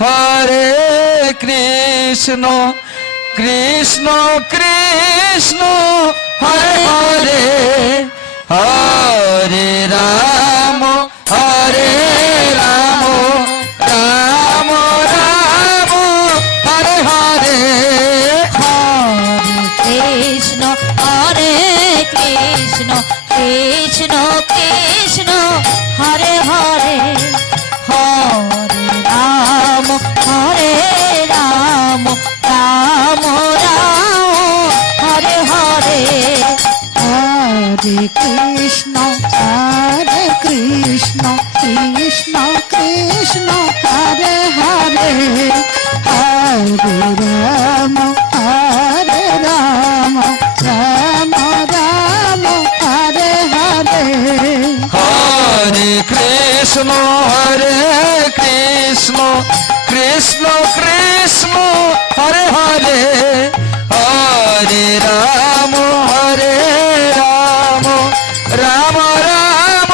হরে কৃষ্ণ কৃষ্ণ কৃষ্ণ হরে হরে হরে রাম রাম রাম হরে হরে কৃষ্ণ কৃষ্ণ কৃষ্ণ কৃষ্ণ হরে হরে হরে রাম রাম রাম হরে হরে হরে কৃষ্ণ কৃষ্ণ কৃষ্ণ হরে হরে হরে রাম রাম রাম হরে হরে হরে কৃষ্ণ কৃষ্ণ কৃষ্ণ হরে হরে হরে রাম রাম রাম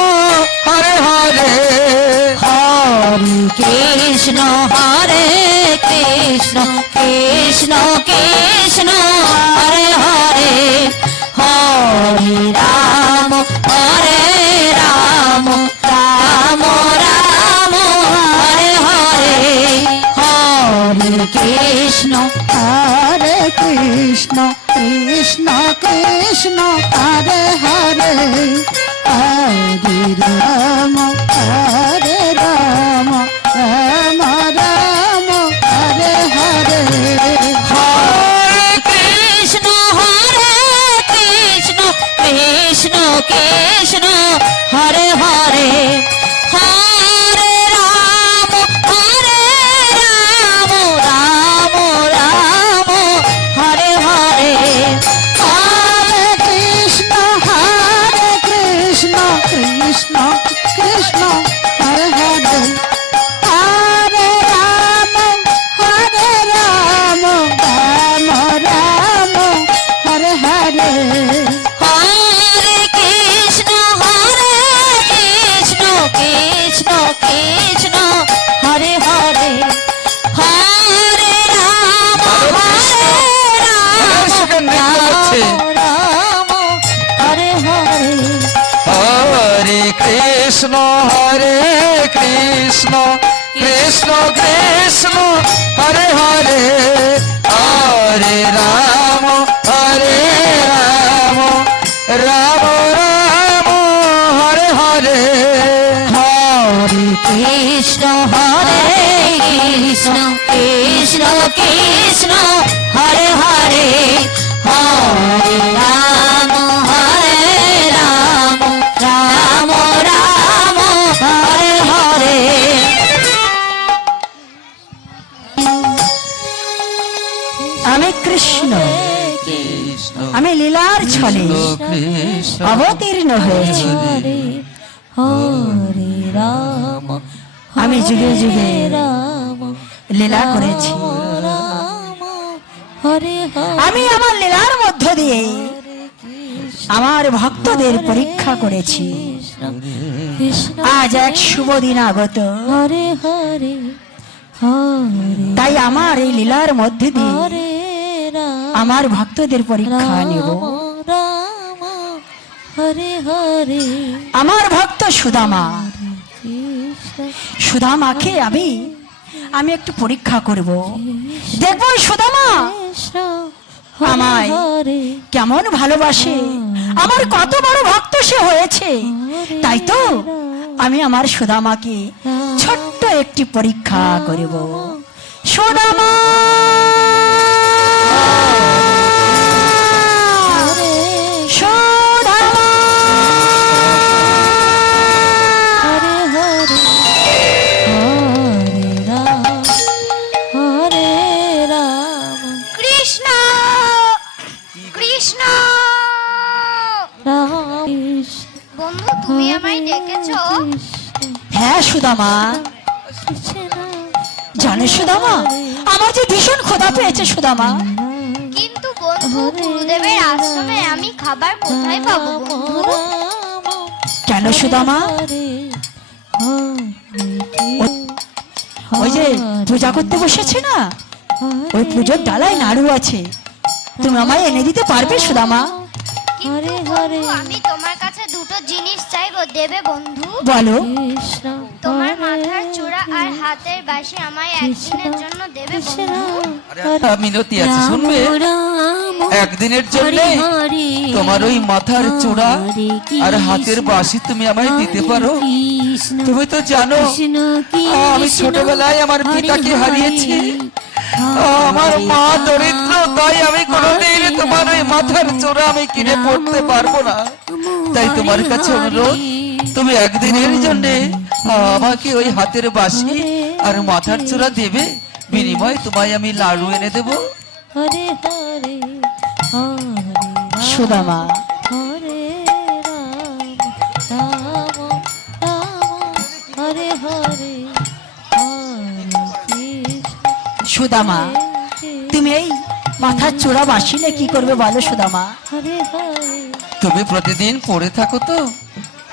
হরে হরে হরে কৃষ্ণ কৃষ্ণ কৃষ্ণ হরে হরে হরে রাম রাম রাম হরে হরে হরে কৃষ্ণ কৃষ্ণ কৃষ্ণ হরে হরে হরে রাম রাম রাম হরে হরে হরে কৃষ্ণ কৃষ্ণ কৃষ্ণ হরে হরে হরে রাম রাম রাম হরে হরে হরে কৃষ্ণ কৃষ্ণ কৃষ্ণ হরে হরে হরে রাম রাম রাম হরে হরে হরে কৃষ্ণ কৃষ্ণ কৃষ্ণ হরে হরে হরে রাম রাম হরে হরে হরে কৃষ্ণ কৃষ্ণ কৃষ্ণ হরে হরে হরে রাম রাম হরে হরে হরে কৃষ্ণ কৃষ্ণ কৃষ্ণ হরে হরে হরে রাম রাম রাম হরে হরে আমি কৃষ্ণ আমি লীলার ছলে অবতীর্ণ হয়েছি হরে রাম আমি যুগে যুগে রাম লীলা করেছি রাম হরে আমি আমার লীলার মধ্য দিয়ে আমার ভক্তদের পরীক্ষা করেছি কৃষ্ণ আজ এক শুভ দিন আগত হরে হরে হরে তাই আমার এই লীলার মধ্যে দিয়ে হরে রাম আমার ভক্তদের পরীক্ষা নেব রাম হরে হরে আমার ভক্ত সুদামা কৃষ্ণ সুদামাকে আমি একটু পরীক্ষা করব দেখবো এই সুদামা কৃষ্ণ আমায় হরে কেমন ভালোবাসে আমার কত বড় ভক্ত সে হয়েছে তাই তো আমি আমার সুদামাকে ছোট্ট একটি পরীক্ষা করব সুদামা হরে সুদামা হরে হরে হরে রাম হরে রাম কৃষ্ণ কৃষ্ণ রাম বন্ধু তুমি আমায় ডেকেছো? হ্যাঁ সুদামা জানো সুদামা আমার যে ভীষণ ক্ষুধা পেয়েছে সুদামা কিন্তু বন্ধু গুরুদেবের আশ্রমে আমি খাবার কোথায় পাবো বন্ধু? কেন সুদামা হরে ওই যে পূজা করতে বসেছে না, ওই পুজোর ডালায় নাড়ু আছে, তুমি আমায় এনে দিতে পারবে সুদামা? কিন্তু বন্ধু, আমি তোমার কাছে দুটো জিনিস চাইবো, দেবে বন্ধু? বলো। কৃষ্ণ তোমার মাথার চূড়া আর হাতের বাঁশি আমায় একদিনের জন্য দেবে বন্ধু? মিনতি আছে, শুনবে? একদিনের জন্য তোমার ওই মাথার চূড়া আর হাতের বাঁশি তুমি আমায় দিতে পারো? তুমি তো জানো আমি ছোটবেলায় আমার পিতাকে হারিয়েছি, আমার মা দরিদ্র, তাই আমি কোনোদিন তোমার ওই মাথার চূড়া আমি কিনে পড়তে পারবো না। তাই তোমার কাছে অনুরোধ, তুমি একদিনের জন্য আমাকে ওই হাতের বাঁশি আর মাথার চূড়া দেবে, বিনিময়ে তোমায় আমি লাড়ু এনে দেবো। হরে হরে হরে সুদামা, হরে রাম রাম রাম হরে হরে হরে কৃষ্ণ সুদামা, তুমি এই মাথার চূড়া বাঁশিলে কি করবে বলো সুদামা? হরে হরে তুমি প্রতিদিন পড়ে থাকো তো,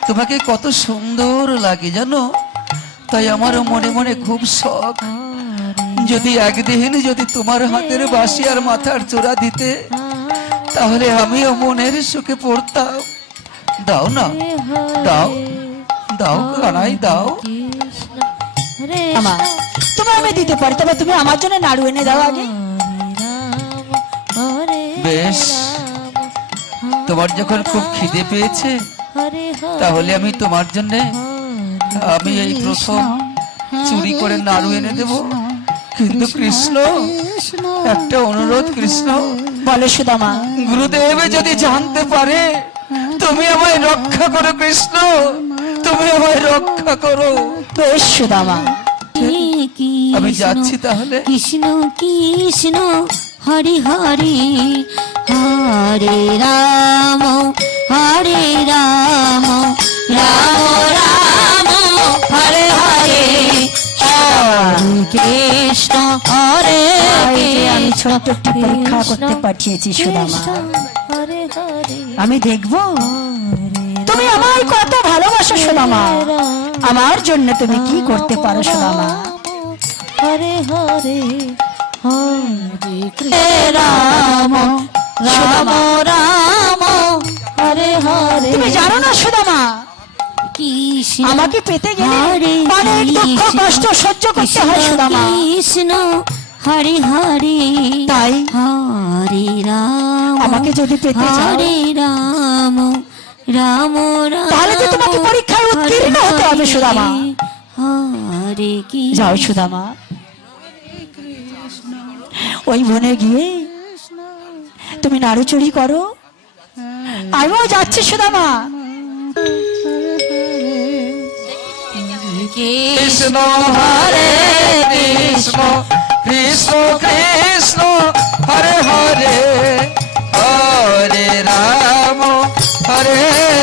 তোমাকে কত সুন্দর লাগে জানো, তাই আমারও মনে মনে খুব শখ, যদি একদিন যদি তোমার হাতের বাঁশি আর মাথার চূড়া দিতে, তাহলে আমিও মনের সুখে পড়তাম। দাও না, দাও দাও কানাই, দাও। কৃষ্ণ হরে আমা, তোমায় আমি দিতে পারি, তবে তুমি আমার জন্য নাড়ু এনে দাও আগে। রাম হরে বেশ, তোমার যখন খুব খিদে পেয়েছে, হরে হরে তাহলে আমি তোমার জন্য আমি এই প্রথম চুরি করে নাড়ু এনে দেব। কিন্তু কৃষ্ণ, একটা অনুরোধ কৃষ্ণ, বলো সুদামা। গুরুদেব যদি জানতে পারে, তুমি আমায় রক্ষা করো কৃষ্ণ, তুমি আমায় রক্ষা করো। বেশ সুদামা, আমি যাচ্ছি তাহলে। কৃষ্ণ কৃষ্ণ হরে হরে হরে রাম হরে রাম রাম রাম হরে হরে কৃষ্ণ হরে এই যে আমি ছোট্ট একটি পরীক্ষা করতে পাঠিয়েছি সুদামা, হরে হরে আমি দেখবো তুমি আমায় কত ভালোবাসো সুদামা, আমার জন্য তুমি কি করতে পারো সুদামা। হরে হরে হরে কৃষ্ণ রাম রাম রাম হরে হরে তুমি জানো না সুদামা, কৃষ্ণ আমাকে পেতে গেলে হরে অনেক দুঃখ কষ্ট সহ্য করতে হয় সুদামা, কৃষ্ণ হরে হরে তাই হরে রাম আমাকে যদি পেতে চাও, হরে রাম রাম রাম তাহলে তো তোমাকে পরীক্ষায় উত্তীর্ণ হতে হবে সুদামা। হরে কি যাও সুদামা, ওই বনে গিয়ে তুমি নাড়ু চুরি করো, আমিও যাচ্ছি সুদামা। কৃষ্ণ হরে কৃষ্ণ, কৃষ্ণ কৃষ্ণ হরে হরে, হরে রাম হরে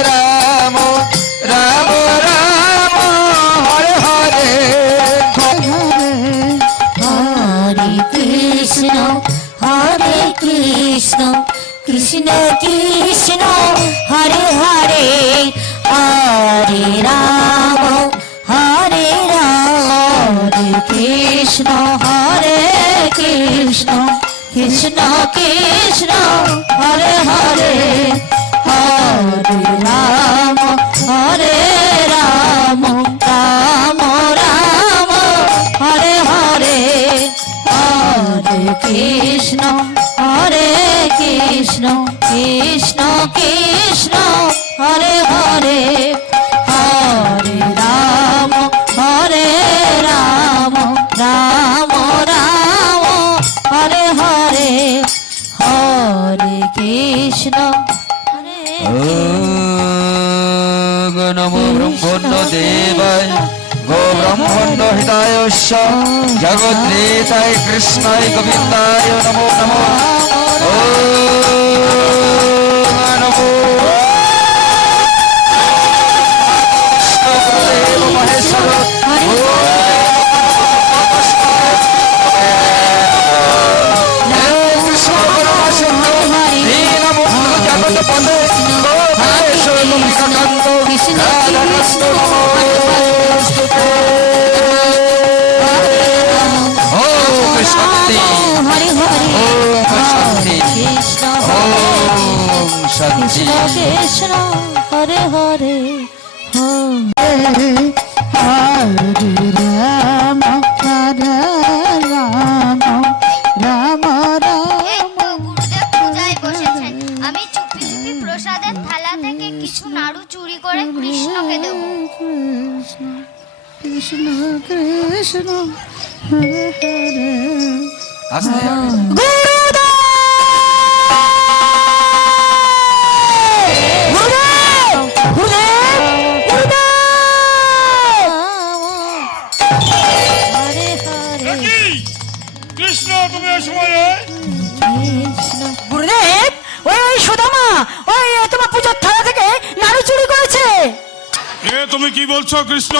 রাম, রাম রাম হরে হরে। হরে কৃষ্ণ হরে কৃষ্ণ কৃষ্ণ কৃষ্ণ হরে হরে হরে রাম হরে রাম কৃষ্ণ হরে কৃষ্ণ কৃষ্ণ কৃষ্ণ হরে হরে হরে রাম হরে রাম রাম রাম হরে হরে হরে কৃষ্ণ হরে কৃষ্ণ কৃষ্ণ কৃষ্ণ হরে হরে হরে রাম হরে রাম রাম রাম হরে হরে হরে কৃষ্ণ হরে নমো ব্রহ্মণ্য দেবায় গো ব্রহ্মণ্য হৃদয়স্য জগদ্রেতায় কৃষ্ণায় গোবিন্দায় নমো নমো। নমো কৃষ্ণ গুরুদেব মহেশ্বর, কৃষ্ণ পরমাশক্ত দীনবন্ধু জগৎ পথে মহেশ্বর গোপিকাকান্ত রাধাকান্ত নমস্তুতে। কৃষ্ণ কৃষ্ণ হরে হরে হরে রাম হরে রাম রাম এই তো গুরুদেব পূজায় বসেছেন। আমি চুপি চুপি প্রসাদের থালা থেকে কিছু নাড়ু চুরি করে কৃষ্ণকে দেব। কৃষ্ণ কৃষ্ণ হরে হরে আস্তে কৃষ্ণ তুমি এই সময় গুরুদেব ওই ওই সুদামা ওই তোমার পূজার থালা থেকে নাড়ু চুরি করেছে। তুমি কি বলছো কৃষ্ণ?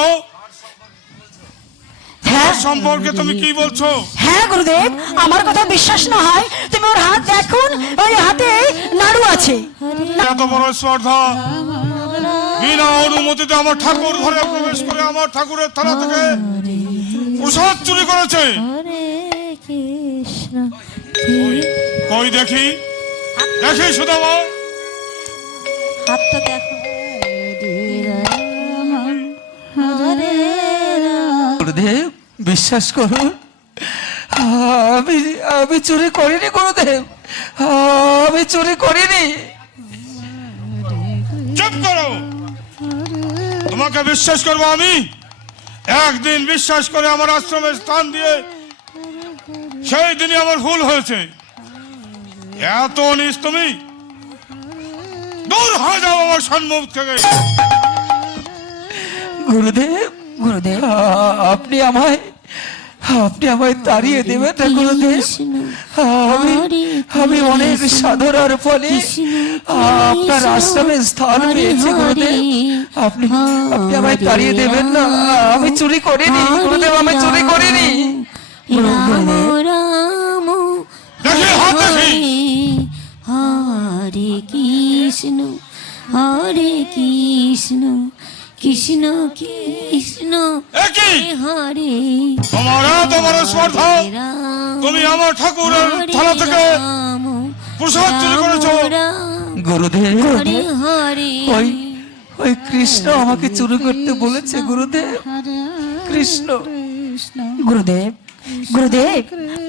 হ্যাঁ সম্পর্কে তুমি কি বলছো? হ্যাঁ গুরুদেব, আমার কথা বিশ্বাস না হয় তুমি ওর হাত দেখুন, ওই হাতে নাড়ু আছে। এত বড় স্পর্ধা বিনা অনুমতিতে আমার ঠাকুর ঘরে প্রবেশ করে আমার ঠাকুরের থালা থেকে প্রসাদ চুরি করেছে। কৃষ্ণ কই দেখি দেখি সুদামা, হাতটা দেখো হরে রাম গুরুদেব বিশ্বাস করুন, আমি আমি চুরি করিনি গুরুদেব, আমি চুরি করিনি। চুপ করো। তোমাকে বিশ্বাস করবো আমি? একদিন বিশ্বাস করে আমার আশ্রমে স্থান দিয়ে সেই দিনই আমার ভুল হয়েছে। এত নিস তুমি, দূর হয়ে যাও আমার সম্মুখ থেকে। গুরুদেব গুরুদেব আপনি আমায় তাড়িয়ে দেবেন না গুরুদেব। আমি আমি অনেক সাধনার ফলে আপনার আশ্রমে স্থান পেয়েছি গুরুদেব, আপনি আপনি আমায় তাড়িয়ে দেবেন না। আমি চুরি করিনি গুরুদেব, আমি চুরি করিনি। রাম রাম দেখি হাত দেখি। হরে কৃষ্ণ হরে কৃষ্ণ কৃষ্ণ কৃষ্ণ একই হরে তোমার এত বড় স্পর্ধা, রাম তুমি আমার ঠাকুরের থালা থেকে রাম প্রসাদ চুরি করেছো। গুরুদেব হরে হরে ওই ওই কৃষ্ণ আমাকে চুরি করতে বলেছে গুরুদেব, কৃষ্ণ। গুরুদেব গুরুদেব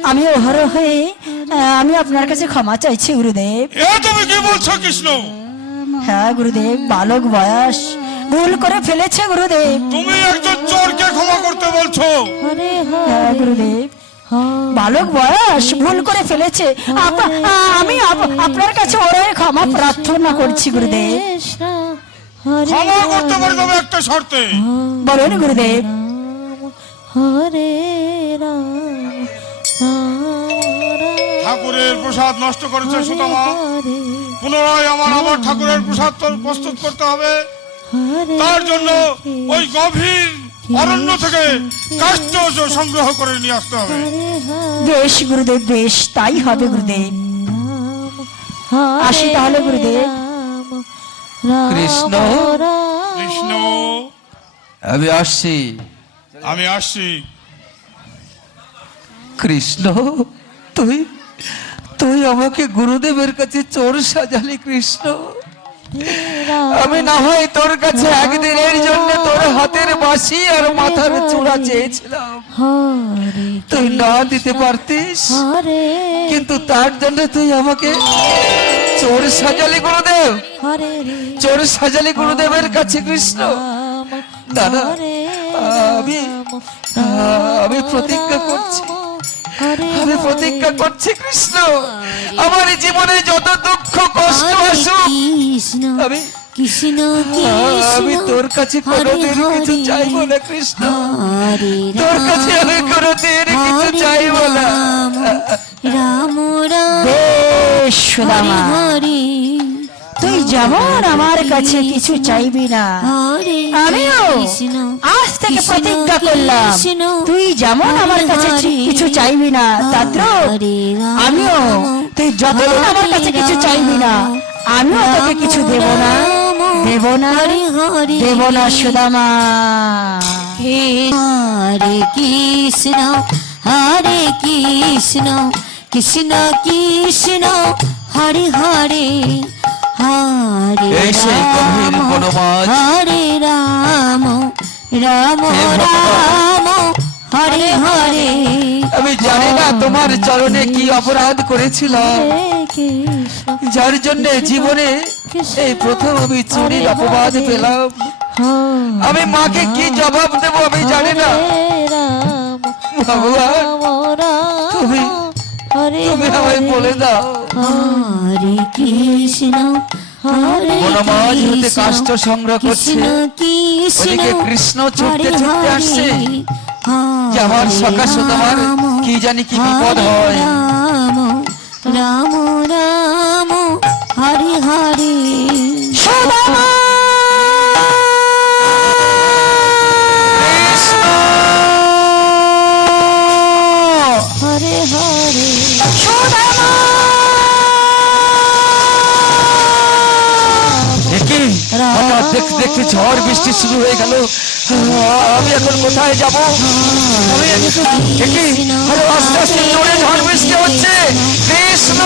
আমি অহর হয়ে আমি আপনার কাছে ক্ষমা চাইছি গুরুদেব। এ তুমি কি বলছো কৃষ্ণ? হ্যাঁ গুরুদেব, বালক বয়স ভুল করে ফেলেছে গুরুদেব। তুমি একজন চোরকে ক্ষমা করতে বলছো? হরে হ্যাঁ গুরুদেব, বালক বয়স ভুল করে ফেলেছে। আমি আপনার কাছে ওর হয়ে ক্ষমা প্রার্থনা করছি গুরুদেব। কৃষ্ণ হরে ক্ষমা করতে পারি তবে একটা শর্তে। বলুন গুরুদেব। হরে রাম রাম ঠাকুরের প্রসাদ নষ্ট করেছে সুদামা, হরে পুনরায় আমার ঠাকুরের প্রসাদ প্রস্তুত করতে হবে। হরে তার জন্য ওই গভীর অরণ্য থেকে কাষ্ঠ সংগ্রহ করে নিয়ে আসতে হবে। বেশ গুরুদেব, বেশ তাই হবে গুরুদেব। আসি তাহলে গুরুদেব। কৃষ্ণ কৃষ্ণ আমি আসছি। আমি আসছি। কৃষ্ণ তুই তুই আমাকে গুরুদেবের কাছে চোর সাজালি কৃষ্ণ। আমি না হয় তোর কাছে একদিনের জন্য তোর হাতের বাঁশি আর মাথার চূড়া চেয়েছিলাম, হরে তুই না দিতে পারতিস, হরে কিন্তু তার জন্য তুই আমাকে চোর সাজালি গুরুদেব, হরে চোর সাজালি গুরুদেবের কাছে কৃষ্ণ। দাদা আমি আমি প্রতিজ্ঞা করছি, আমি প্রতিজ্ঞা করছি কৃষ্ণ, আমার জীবনে যত দুঃখ কষ্ট আসুক কৃষ্ণ আমি কৃষ্ণ আমি তোর কাছে কোনোদিন কিছু চাইবো না কৃষ্ণ, হরে তোর কাছে আমি কোনোদিন কিছু চাইবো না। রাম রাম বেশ সুদামা, হরে তুই যেমন আমার কাছে কিছু চাইবি না, হরে আমিও কৃষ্ণ আজ থেকে প্রতিজ্ঞা করলাম তুই যেমন আমার কাছে কিছু চাইবি না, তাত্র আমিও তুই যতদিন আমার কাছে কিছু চাইবি না আমিও তোকে কিছু দেব না, দেব না, দেব না সুদামা। হরে কৃষ্ণ হরে কৃষ্ণ কৃষ্ণ কৃষ্ণ হরে হরে হরে এই সেই গভীর রাম বনমাঝ। হরে রাম রাম হে ভগবান। রাম হরে হরে আমি জানি না তোমার চরণে কি অপরাধ করেছিলাম, কৃষ্ণ যার জন্য জীবনে এই প্রথম আমি চুরির অপবাদ পেলাম। আমি মাকে কি জবাব দেব আমি জানি না। ভগবান, তুমি তুমি আমায় বলে দাও। হরে কৃষ্ণ হরে বনমাঝ হতে কাষ্ঠ সংগ্রহ করছে, কৃষ্ণ কৃষ্ণ ওদিকে কৃষ্ণ ছুটতে হরে ছুটতে হরে আসছে যে আমার সখা সুদামার কি জানি কি বিপদ হয়। রাম রাম রাম হরে হরে সুদামা কৃষ্ণ! হরে হরে সুদামা এ কি? হঠাৎ দেখতে দেখতে ঝড় বৃষ্টি শুরু হয়ে গেল। আমি এখন কোথায় যাব? আমি এ কি? আরে আস্তে আস্তে জোরে ঝড় বৃষ্টি হচ্ছে। কৃষ্ণ!